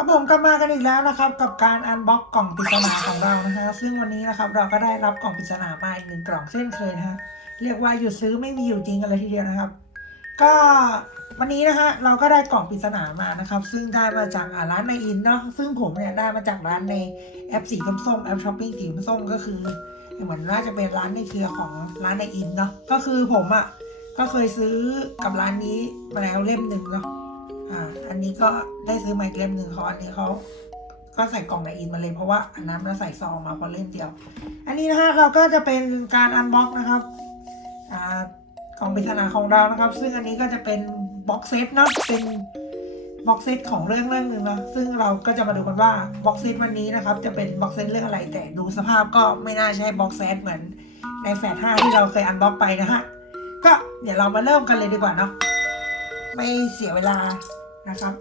ครับผมกลับมากันอีกแล้วนะครับกับการอันบ็อกกล่องปริศนาของเรานะฮะซึ่งวันนี้นะครับเราก็ได้รับกล่องปริศนามาอีกหนึ่งกล่องเช่นเคยนะฮะเรียกว่าหยุดซื้อไม่มีอยู่จริงกันเลยทีเดียวนะครับ ก็วันนี้นะฮะเราก็ได้กล่องปริศนามานะครับ ซึ่งได้มาจากร้านในอินเนาะซึ่งผมเนี่ยได้มาจากร้านในแอปสีส้มๆแอปช้อปปิ้งสีส้มก็คือ เหมือนน่าจะเป็นร้านในเครือของร้านในอินเนาะก็คือผมอะ่ะก็เคยซื้อกับร้านนี้มาแล้วเล่มหนึ่งเนาะ อ่า อันนี้ก็ได้ซื้อมาอีกเล่มหนึ่งเขาอันนี้เขาก็ใส่กล่องในอินมาเลยเพราะว่าอันนั้นเราใส่ซองมาเพราะเล่มเดียว อันนี้นะฮะเราก็จะเป็นการอันบ็อกนะครับ อ่ากล่องปริศนาของเรานะครับ ซึ่งอันนี้ก็จะเป็นบ็อกเซตเนาะเป็นบ็อกเซตของเรื่องเรื่องหนึ่งนะซึ่งเราก็จะมาดูกันว่าบ็อกเซตวันนี้นะครับ จะเป็นบ็อกเซตเรื่องอะไร แต่ดูสภาพก็ไม่น่าใช่บ็อกเซตเหมือนในแฟดห้าที่เราเคยอันบ็อกไปนะฮะ ก็เดี๋ยวเรามาเริ่มกันเลยดีกว่าเนาะไม่เสียเวลา นะครับ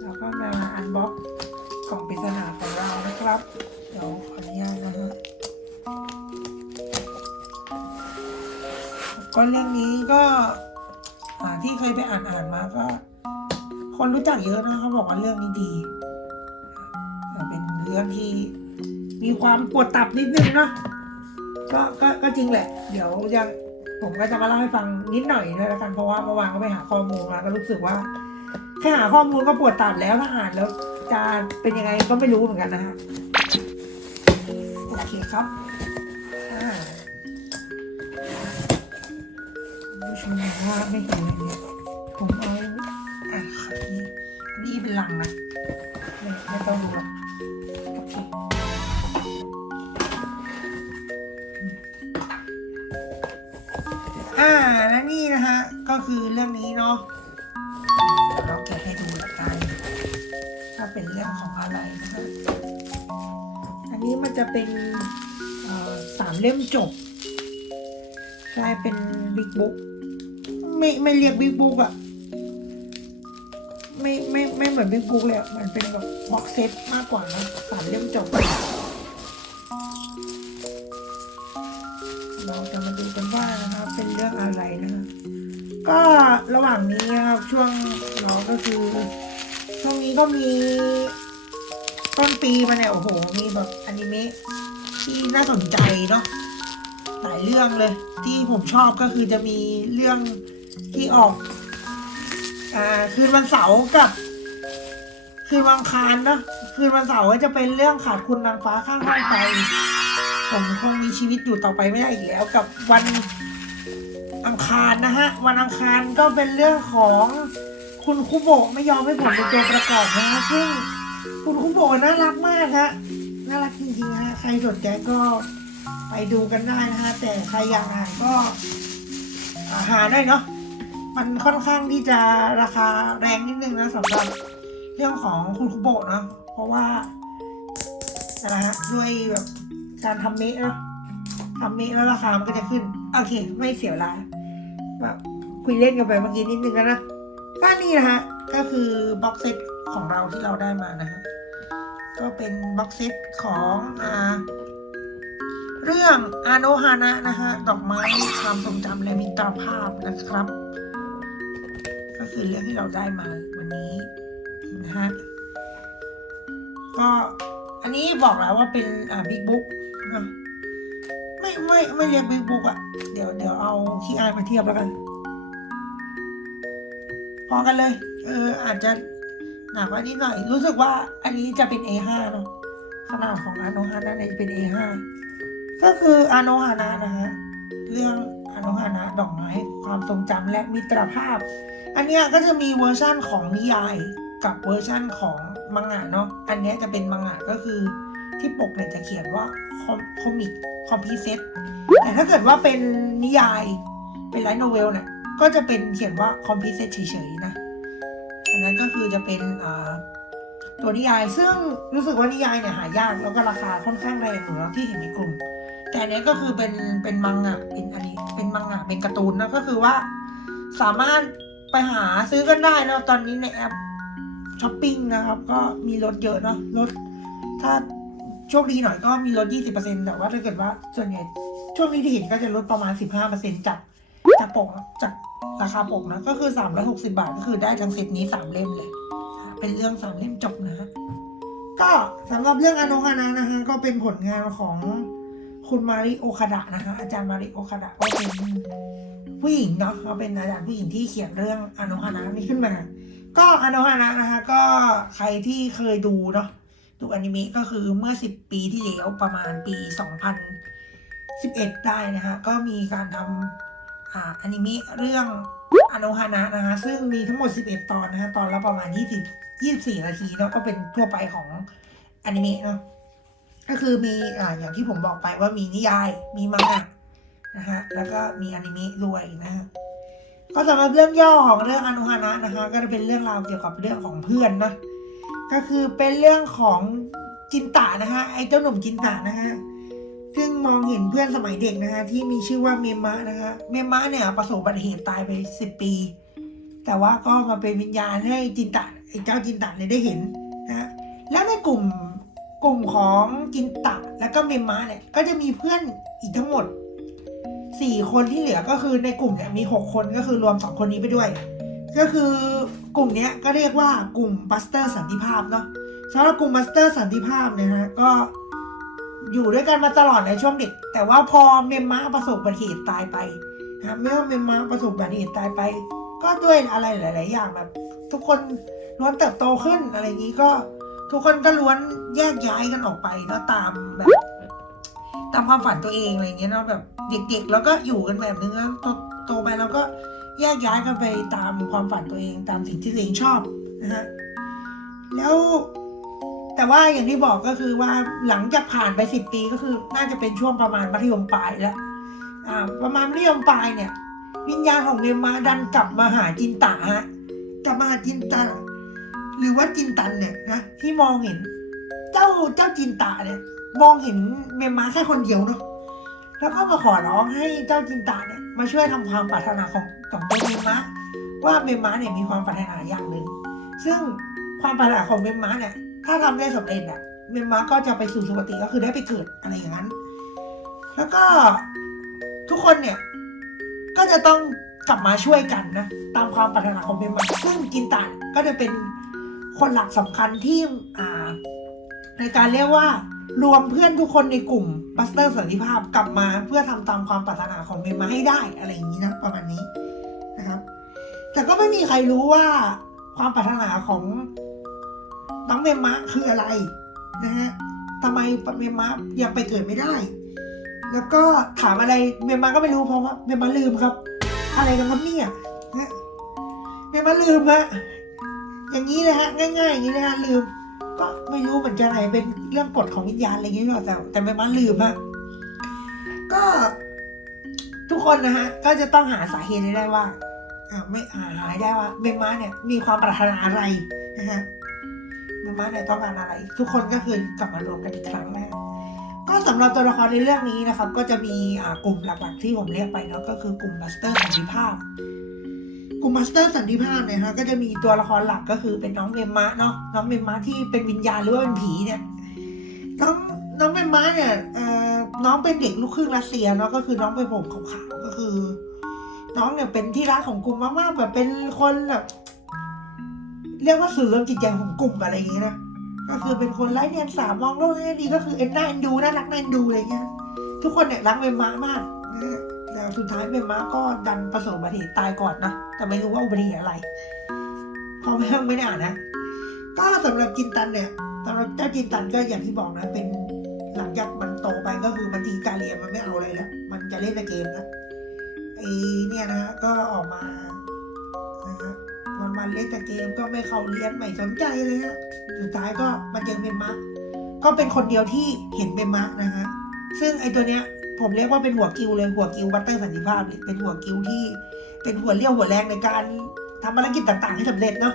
เราก็มาอันบ็อกกล่องปริศนาของเรานะครับ เดี๋ยวขออนุญาตนะฮะก็เรื่องนี้ก็ที่เคยไปอ่านอ่านมาก็ คนรู้จักเยอะนะเขาบอกว่าเรื่องนี้ดี เป็นเรื่องที่มีความปวดตับนิดนึงเนาะก็ก็ก็จริงแหละ เดี๋ยวยัง ผมก็จะมาเล่าให้ฟังนิดหน่อยด้วยแล้วกันเพราะว่าเมื่อวานก็ไปหาข้อมูลมาก็รู้สึกว่าแค่หาข้อมูลก็ปวดตับแล้วถ้าอ่านแล้วจะเป็นยังไงก็ไม่รู้เหมือนกันนะฮะโอเคครับคุณผู้ชมว่าไม่เห็นเลยเนี่ยผมเอาอะขอนี่นี่เป็นหลังนะไม่ไม่ต้องดูหรอกโอเค ก็คือเรื่องนี้เนาะเดี๋ยวเราแกะให้ดูละกันว่าเป็นเรื่องของอะไรนะฮะอันนี้มันจะเป็นสามเล่มจบใช่เป็นบิ๊กบุ๊กไม่ไม่เรียกบิ๊กบุ๊กอะไม่ไม่ไม่เหมือนบิ๊กบุ๊กเลยมันเป็นแบบบ็อกเซตมากกว่านะสามเล่มจบ ก็ระหว่างนี้นะครับช่วงเราก็คือ ช่วงนี้ก็มีต้นปีมาเนี่ยโอ้โห มีแบบอนิเมะที่น่าสนใจเนาะหลายเรื่องเลย ที่ผมชอบก็คือจะมีเรื่องที่ออกอ่าคืนวันเสาร์กับ คืนวันคารเนาะคืนวันเสาร์ก็จะเป็นเรื่องขาดคุณนางฟ้าข้างห้องไปผมคงมีชีวิตอยู่ต่อไปไม่ได้อีกแล้วกับวันารนะฮะ วันอังคารก็เป็นเรื่องของคุณคุโบะไม่ยอมให้ผมเป็นตัวประกอบนะซึ่งคุณคุโบะน่ารักมากฮะน่ารักจริงๆฮะใครสนใจก็ไปดูกันได้นะฮะแต่ใครอยากอ่านก็าหาได้เนาะมันค่อนข้างที่จะราคาแรงนิดนึงนะสำหรับเรื่องของคุณคุโบะเนาะเพราะว่าอะไรฮะด้วยแบบการทำเมะเนาะทำเมะแล้วราคามันก็จะขึ้น โอเค ไม่เสียเวลา แบบคุยเล่นกันไปเมื่อกี้นิดนึงแล้วนะก็นี่นะฮะก็คือบ็อกเซตของเราที่เราได้มานะฮะก็เป็นบ็อกเซตของอ่าเรื่องอาโนฮานะนะฮะดอกไม้ความทรงจำและมิตรภาพนะครับ ก็คือเรื่องที่เราได้มาวันนี้นะฮะก็อันนี้บอกแล้วว่าเป็นอ่าบิ๊กบุ๊กนะ ไม่ไม่ไม่เรียกบิ๊กบุ๊กอะเดี๋ยวเดี๋ยวเอาขี้อายมาเทียบแล้วกัน พอกันเลย เอออาจจะหนักกว่านิดหน่อย รู้สึกว่าอันนี้จะเป็น A5 เนอะขนาดของอาโนฮานะเนี่ยจะเป็น A5 ก็คืออาโนฮานะนะฮะเรื่องอาโนฮานะดอกไม้ความทรงจำและมิตรภาพ อันเนี้ยก็จะมีเวอร์ชั่นของนิยายกับเวอร์ชั่นของมังงะเนาะอันเนี้ยจะเป็นมังงะก็คือ ที่ปกเนี่ยจะเขียนว่าคอมคอมิกคอมพิเซตแต่ถ้าเกิดว่าเป็นนิยายเป็นไลท์โนเวลเนี่ยก็จะเป็นเขียนว่าคอมพิเซตเฉยๆนะอันนั้นก็คือจะเป็นตัวนิยาย ซึ่งรู้สึกว่านิยายเนี่ยหายากแล้วก็ราคาค่อนข้างแรงอยู่แล้วที่เห็นในกลุ่ม แต่อันเนี้ยก็คือเป็นเป็นมังงะเป็นอันนี้เป็นมังงะเป็นการ์ตูนนะก็คือว่าสามารถไปหาซื้อกันได้นะตอนนี้ในแอปช้อปปิ้งนะครับ ก็มีลดเยอะเนาะลดถ้า โชคดีหน่อยก็มีลด 20%แต่ว่าถ้าเกิดว่าส่วนใหญ่ช่วงนี้ที่เห็นก็จะลดประมาณ 15%จากจากปกจากราคาปกนะ ก็คือ 360 บาท ก็คือได้ทั้งเซตนี้ 3 เล่มเลย เป็นเรื่องสามเล่มจบนะฮะก็สำหรับเรื่องอนฮานะนะฮะก็เป็นผลงานของคุณมาริโอคาดะนะฮะอาจารย์มาริโอคาดะก็เป็นผู้หญิงเนาะเขาเป็นอาจารย์ผู้หญิงที่เขียนเรื่องอนฮานะนี้ขึ้นมา ก็อนฮานะนะฮะก็ใครที่เคยดูเนาะ ดูอนิเมะก็คือเมื่อสิบปีที่แล้วประมาณปีสองพันสิบเอ็ดได้นะฮะ ก็มีการทำอ่าอนิเมะเรื่องอโนฮานะนะฮะ ซึ่งมีทั้งหมด 11 ตอนนะฮะ ตอนละประมาณ 20 24 นาทีเนาะก็เป็นทั่วไปของอนิเมะเนาะก็คือมีอ่าอย่างที่ผมบอกไปว่ามีนิยายมีมังงะนะฮะแล้วก็มีอนิเมะด้วยนะฮะก็สำหรับเรื่องย่อของเรื่องอโนฮานะนะคะ ก็จะเป็นเรื่องราวเกี่ยวกับเรื่องของเพื่อนนะ ก็คือเป็นเรื่องของจินตะนะฮะไอ้เจ้าหนุ่มจินตะนะฮะซึ่งมองเห็นเพื่อนสมัยเด็กนะฮะที่มีชื่อว่าเมมะนะฮะเมมะเนี่ยประสบอุบัติเหตุตายไปสิบปี แต่ว่าก็มาเป็นวิญญาณให้จินตะไอ้เจ้าจินตะเนี่ยได้เห็นนะะแล้วในกลุ่มกลุ่มของจินตะแล้วก็เมมะเนี่ยก็จะมีเพื่อนอีกทั้งหมดสี่คนที่เหลือก็คือในกลุ่มเนี่ยมีหกคนก็คือรวมสองคนนี้ไปด้วย ก็คือ กลุ่มนี้ก็เรียกว่ากลุ่มบัสเตอร์สันติภาพเนาะสำหรับกลุ่มบัสเตอร์สันติภาพเนี่ยฮะก็อยู่ด้วยกันมาตลอดในช่วงเด็ก แต่ว่าพอเมมมาประสบอุบัติเหตุตายไปนะเมื่อเมมมาประสบอุบัติเหตุตายไป ก็ด้วยอะไรหลาย ๆ อย่างแบบ ทุกคนล้วนเติบโตขึ้นอะไรอย่างนี้ก็ทุกคนก็ล้วนแยกย้ายกันออกไปเนาะตามแบบตามความฝันตัวเองอะไรเงี้ยเนาะแบบเด็ก ๆ แล้วก็อยู่กันแบบนึงแล้วโตโตไปแล้วก็ แยกย้ายกันไปตามความฝันตัวเองตามสิ่งที่ตัวเองชอบนะฮะแล้วแต่ว่าอย่างที่บอกก็คือว่าหลังจากผ่านไปสิบปีก็คือน่าจะเป็นช่วงประมาณมัธยมปลายแล้วอ่าประมาณมัธยมปลายเนี่ย วิญญาณของเมมาดันกลับมาหาจินตะฮะกลับมาหาจินตะหรือว่าจินตันเนี่ยนะที่มองเห็น เจ้าเจ้าจินตะเนี่ย มองเห็นเมมาแค่คนเดียวเนาะแล้วก็มาขอร้องให้เจ้าจินตะเนี่ย มาช่วยทำความปรารถนาของของตัวเมมะว่าเมมะเนี่ยมีความปรารถนาอย่างหนึ่ง ซึ่งความปรารถนาของเมมะเนี่ยถ้าทำได้สำเร็จอะเมมมาก็จะไปสู่สุคติก็คือได้ไปเกิดอะไรอย่างนั้น แล้วก็ทุกคนเนี่ยก็จะต้องกลับมาช่วยกันนะตามความปรารถนาของเมมมาซึ่งกินตานก็จะเป็นคนหลักสำคัญที่อ่าในการเรียกว่า รวมเพื่อนทุกคนในกลุ่มบัสเตอร์สันติภาพกลับมาเพื่อทำตามความปรารถนาของเมมมาให้ได้อะไรอย่างนี้นะประมาณนี้นะครับ แต่ก็ไม่มีใครรู้ว่าความปรารถนาของน้องเมมมะคืออะไรนะฮะทำไมเมมมะยังไปเกิดไม่ได้ แล้วก็ถามอะไรเมมมะก็ไม่รู้เพราะว่าเมมมะลืมครับ อะไรกันครับเนี่ยนะเมมมะลืมฮะอย่างนี้เลยฮะง่ายๆอย่างนี้เลยฮะลืม ก็ไม่รู้เหมือนจะอะไรเป็นเรื่องกฎของวิญญาณอะไรอย่างนี้หรอแต่แต่เมมมะลืมฮะก็ทุกคนนะฮะ ก็จะต้องหาสาเหตุให้ได้ว่าอ่าไม่หาหาให้ได้ว่าเมมมะเนี่ย มีความปรารถนาอะไรนะฮะมม่าเนี่ยต้องการอะไร ทุกคนก็คือกลับมารวมกันอีกครั้งแรกก็สำหรับตัวละครในเรื่องนี้นะครับ ก็จะมีกลุ่มหลักๆที่ผมเรียกไปเนาะก็คือกลุ่มบัสเตอร์สันติภาพ กลุ่มบัสเตอร์สันติภาพเนี่ยฮะก็จะมีตัวละครหลักก็คือเป็นน้องเมมมะเนาะน้องเมมมะที่เป็นวิญญาณหรือว่าเป็นผีเนี่ยน้องน้องเมมมะเนี่ยน้องเป็นเด็กลูกครึ่งรัสเซียเนาะก็คือน้องเป็นผมขาวๆก็คือ น้องเนี่ยเป็นที่รักของกลุ่มมากๆแบบเป็นคนแบบเรียกว่าสื่อเรื่องจิตใจของกลุ่มอะไรอย่างเงี้ยนะก็คือเป็นคนไร้เดียงสามองโลกในแง่ดีก็คือเอ็นน่าเอ็นดูน่ารักน่าเอ็นดูอะไรเงี้ยทุกคนเนี่ยรักเมมมามากนะ แต่สุดท้ายเมมมาก็ดันประสบอุบัติเหตุตายก่อนนะ แต่ไม่รู้ว่าอุบัติเหตุอะไรเพราะไม่ไม่ได้อ่านนะ ก็สำหรับจินตันเนี่ยสำหรับเจ้าจินตันก็อย่างที่บอกนะ เป็นหลังจากมันโตไปก็คือมันทิ้งการเรียนมันไม่เอาอะไรแล้ว มันจะเล่นแต่เกมแล้วไอ้เนี่ยนะก็ออกมานะฮะวันวันเล่นแต่เกมก็ไม่เข้าเรียนไม่สนใจเลยฮะสุดท้ายก็มาเจอเมมมะก็เป็นคนเดียวที่เห็นเมมมะนะฮะซึ่งไอตัวเนี้ย ผมเรียกว่าเป็นหัวกิวเลยหัวกิวบัตเตอร์สันติภาพเนี่ยเป็นหัวกิวที่ เป็นหัวเรี่ยวหัวแรงในการทำภารกิจต่างๆให้สำเร็จเนาะ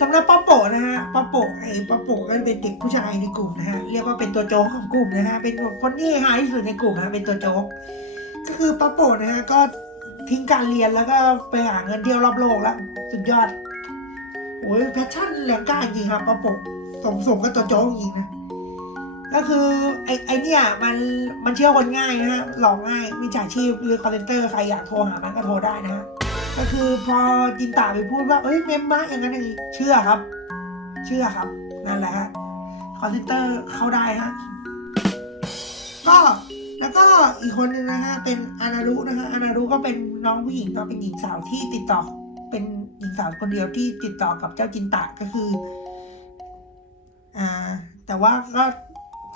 สำหรับป๊อปโปนะฮะป๊อปโปไอ้ป๊อปโปก็เป็นเด็กผู้ชายในกลุ่มนะฮะเรียกว่าเป็นตัวโจ๊กของกลุ่มนะฮะเป็นคนที่หายที่สุดในกลุ่มนะเป็นตัวโจ๊กก็คือป๊อปโปนะฮะก็ทิ้งการเรียนแล้วก็ไปหาเงินเที่ยวรอบโลกแล้วสุดยอดโอ้ยแพชชั่นแรงกล้าจริงครับปะปกสมสมกับตัวโจ๊กจริงนะ ก็คือไอ้ไอ้เนี่ยมันมันเชื่อคนง่ายนะฮะหลอกง่ายมีจ่าชีพหรือคอลเซนเตอร์ใครอยากโทรหามันก็โทรได้นะ ก็คือพอจินตาไปพูดว่าเอ้ยเมมมะอย่างนั้นอย่างนี้เชื่อครับ เชื่อครับนั่นแหละฮะคอนเซนเตอร์เข้าได้ฮะก็แล้วก็อีกคนหนึ่งนะฮะเป็นอานารุนะฮะอานารุก็เป็นน้องผู้หญิงก็เป็นหญิงสาวที่ติดต่อเป็นหญิงสาวคนเดียวที่ติดต่อกับเจ้าจินตะก็คืออ่าแต่ว่าก็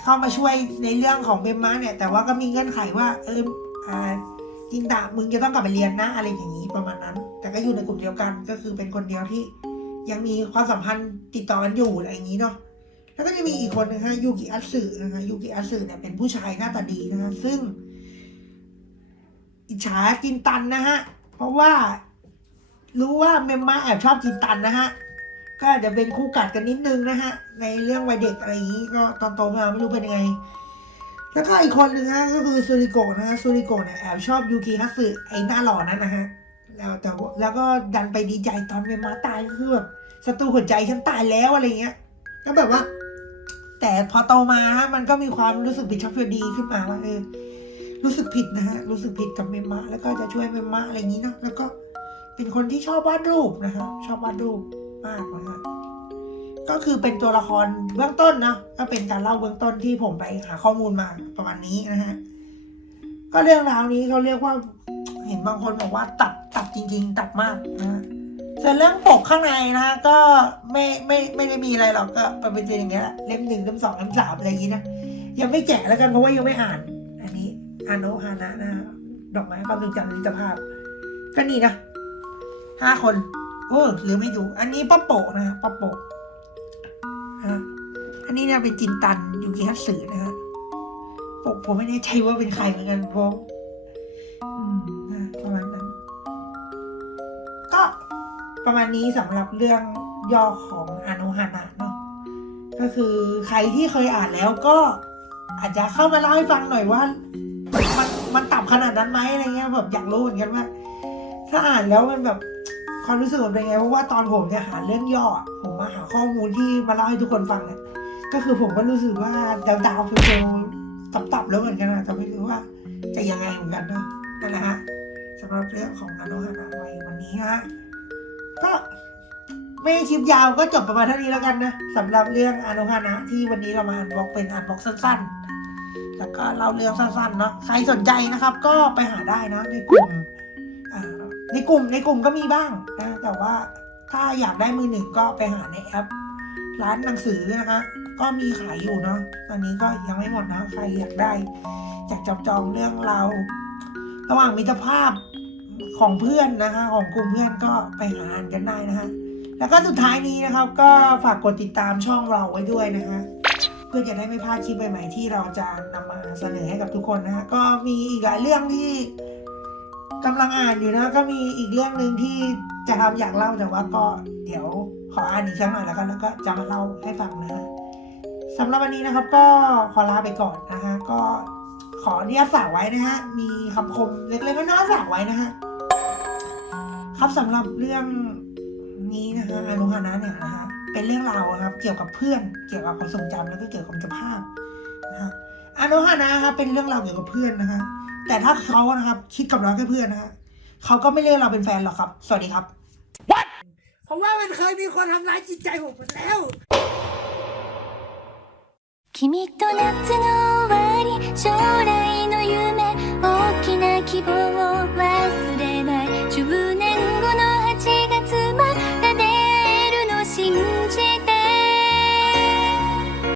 เข้ามาช่วยในเรื่องของเบมมาเนี่ยแต่ว่าก็มีเงื่อนไขว่าเอออ่าจินตะมึงจะต้องกลับไปเรียนนะอะไรอย่างนี้ประมาณนั้น แต่ก็อยู่ในกลุ่มเดียวกันก็คือเป็นคนเดียวที่ ยังมีความสัมพันธ์ติดต่อกันอยู่อะไรอย่างนี้เนาะแล้วก็จะมีอีกคนนึงฮะยูกิอัตสึนะคะยูกิอัตสึเนี่ยเป็นผู้ชายหน้าตาดีนะคะซึ่ง อิจฉาจินตันนะฮะเพราะว่ารู้ว่าเมมมาแอบชอบจินตันนะฮะ ก็อาจจะเป็นคู่กัดกันนิดนึงนะฮะ ในเรื่องวัยเด็กอะไรอย่างนี้ก็ตอนโตมาไม่รู้เป็นยังไง แล้วก็อีกคนหนึ่งฮะก็คือซูริโกะนะฮะซูริโกะเนี่ยแอบชอบยูกิฮัตสึไอ้หน้าหล่อนั่นนะฮะแล้วแต่แล้วก็ดันไปดีใจตอนเมมมาตายก็คือแบบศัตรูหัวใจฉันตายแล้วอะไรเงี้ยก็แบบว่า แต่พอโตมาฮะมันก็มีความรู้สึกผิดชอบชั่วดีขึ้นมาว่าเออรู้สึกผิดนะฮะรู้สึกผิดกับเมมมะแล้วก็จะช่วยเมมมะอะไรอย่างนี้นะแล้วก็เป็นคนที่ชอบวาดรูปนะฮะชอบวาดรูป มากนะฮะก็คือเป็นตัวละครเบื้องต้นเนาะก็เป็นการเล่าเบื้องต้นที่ผมไปหาข้อมูลมาประมาณนี้นะฮะก็เรื่องราวนี้เขาเรียกว่า เห็นบางคนบอกว่าตัดตัดจริง ๆ ตัดมากนะส่วนเรื่องปกข้างในนะก็ไม่ไม่ไม่ได้มีอะไรหรอกก็เป็นอย่างเงี้ยแหละเล่มหนึ่งเล่มสองเล่มสามอะไรอย่างงี้นะยังไม่แกะแล้วกันเพราะว่ายังไม่อ่าน อันนี้อาโนะฮานะนะดอกไม้ความทรงจำลิตภาพ ก็นี่นะห้าคน โอ้หรือไม่ดูอันนี้ป้าโปะนะป้าโปะอันนี้เนี่ยเป็นจินตันยูกิฮัตสึนะฮะปกผมไม่แน่ใจว่าเป็นใครเหมือนกันเพราะประมาณนั้น ก็ประมาณนี้สำหรับเรื่องย่อของอนุฮานะเนาะก็คือใครที่เคยอ่านแล้วก็อาจจะเข้ามาเล่าให้ฟังหน่อยว่า มันมันต่ำขนาดนั้นไหมอะไรเงี้ยแบบอยากรู้เหมือนกันว่า ถ้าอ่านแล้วมันแบบ ความรู้สึกมันเป็นไงเพราะว่าตอนผมเนี่ยหาเรื่องย่อ ผมมาหาข้อมูลที่มาเล่าให้ทุกคนฟังเนี่ยก็คือผมก็รู้สึกว่าดาวๆเฟลๆตับๆแล้วเหมือนกันนะแต่ไม่รู้ว่า จะยังไงเหมือนกันเนาะนั่นแหละฮะสำหรับเรื่องของอานุฮานะไววันนี้ฮะก็ไม่ให้คลิปยาวก็จบประมาณเท่านี้แล้วกันนะสำหรับเรื่องอนุฮานะที่วันนี้เรามาอ่านบล็อกเป็นอ่านบล็อกสั้นๆ แล้วก็เล่าเรื่องสั้นๆเนาะใครสนใจนะครับ ก็ไปหาได้นะในกลุ่ม ในกลุ่มในกลุ่มก็มีบ้างนะแต่ว่าถ้าอยากได้มือหนึ่งก็ไปหาในแอป ร้านหนังสือนะคะ ก็มีขายอยู่เนาะตอนนี้ก็ยังไม่หมดนะใครอยากได้อยากจับจองเรื่องเรา ระหว่างมิตรภาพของเพื่อนนะคะ ของกลุ่มเพื่อนก็ไปหาอ่านกันได้นะคะแล้วก็สุดท้ายนี้นะครับ ก็ฝากกดติดตามช่องเราไว้ด้วยนะคะเพื่อจะได้ไม่พลาดคลิปใหม่ๆที่เราจะนำมาเสนอให้กับทุกคนนะคะก็มีอีกหลายเรื่องที่ กำลังอ่านอยู่นะ ก็มีอีกเรื่องหนึ่งที่จะทำอยากเล่าแต่ว่าก็เดี๋ยวขออ่านอีกสักหน่อยแล้วกันแล้วก็จะมาเล่าให้ฟังนะคะสำหรับวันนี้นะครับก็ขอลาไปก่อนนะคะ ก็ขออนุญาตฝากไว้นะฮะ มีคำคมเล็กๆน้อยๆฝากไว้นะฮะครับสำหรับเรื่องนี้นะคะอนุฮานะเนี่ยนะคะเป็นเรื่องราวครับเกี่ยวกับเพื่อนเกี่ยวกับความทรงจำแล้วก็เกี่ยวกับความจภาพนะคะอนุฮานะครับเป็นเรื่องราวเกี่ยวกับเพื่อนนะคะ แต่ถ้าเขานะครับ คิดกับเราแค่เพื่อนนะฮะเขาก็ไม่เรียกเราเป็นแฟนหรอกครับ สวัสดีครับ เพราะว่ามันเคยมีคนทำร้ายจิตใจผมแล้ว君と夏の終わり将来の夢大きな希望を